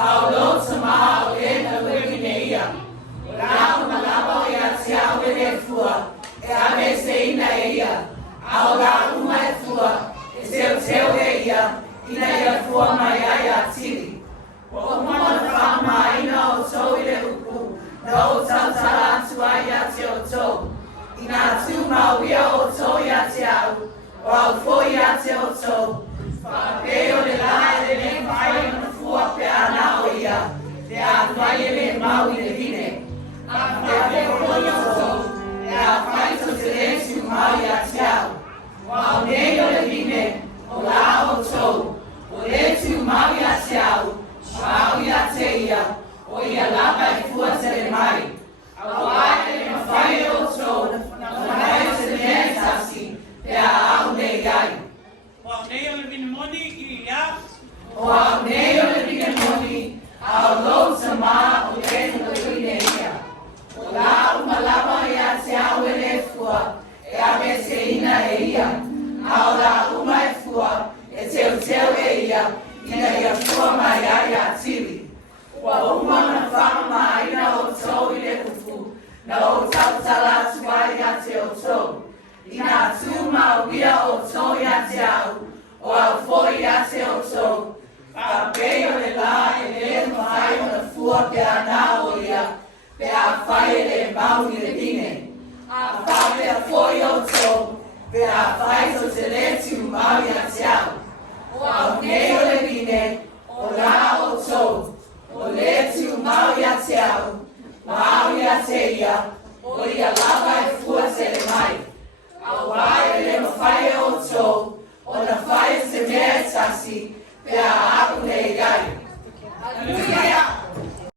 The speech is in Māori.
Au lo tama o le na wekine ia. Lau malaba o ia te au e fua. E ame se ina e ia. Au la uma e fua. E teo e ia. Ina ia fua mai ai a tiri. O mana whama ina o tau i le upu. Na o tautara atu ai a te o tau. Ina tu mauia o tau i a te au. O au fo i a te o tau. Whapeo le lai le le mai o na fua pe ana o ia. Te a whai e le mau i le hine. A whapeo o i o tau. Te a whai to te letu mau i a te au. O au nei o le hine. O la o tau. O letu mau i a te au. Mau i a te ia. O ia lava e fua te le mai. A wai e le mawhai o tau. Na whai o te le tasi. Te a au nei ai. O nei o le vinemoni i ia. O au nei o le vinemoni, au lo tama o le na wine ia. O la umalama ia te au e le fua, e ame se ina e ia. Au la uma e fua, e teo e ia, ina ia fua mai ai a tiri. Ua uma na whama ina o tau i le kufu, na o tautala tuai a te o tau. Ina tu mauia o tau i a te au, o au foi a te o tau. Whapeo le la e le mawhai o na fua pe ana o ia, pe a whai e le mau i le hine. A whape a foi o tau, pe a whai to te letu mau i a te au. O au nei o le hine, o la o tau, o letu mau i a te au, mau i a te ia, o ia lava e fua te le mai. A wai e le mawhai o tau, o na whai te mea tasi, pe a